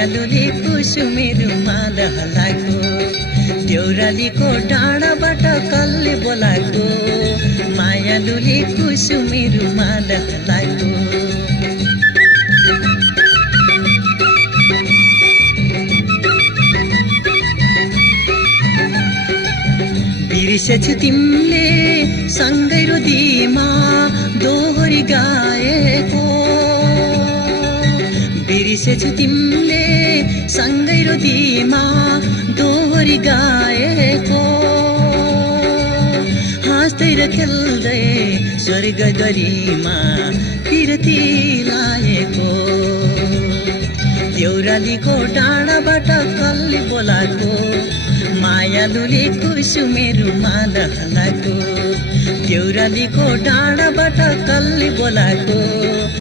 मायालुले कुसुमे रुमाल हल्लाएको देउरालीको डाँडाबाट कसले बोलाएको मायालुले कुसुमे रुमाल हल्लाएको बिर्सेछु तिमीले सँगै रोदीमा दोहोरी गाएको बिर्सेछु तिमीले सँगै रोदीमा दोहोरी गाएको हाँस्दै र खेल्दै स्वर्ग गरिमा फिर्ती लाएको देउरालीको डाँडाबाट कसले बोलाएको मायालुले कुसुमे रुमाल हल्लाएको देउरालीको डाँडाबाट कसले बोलाएको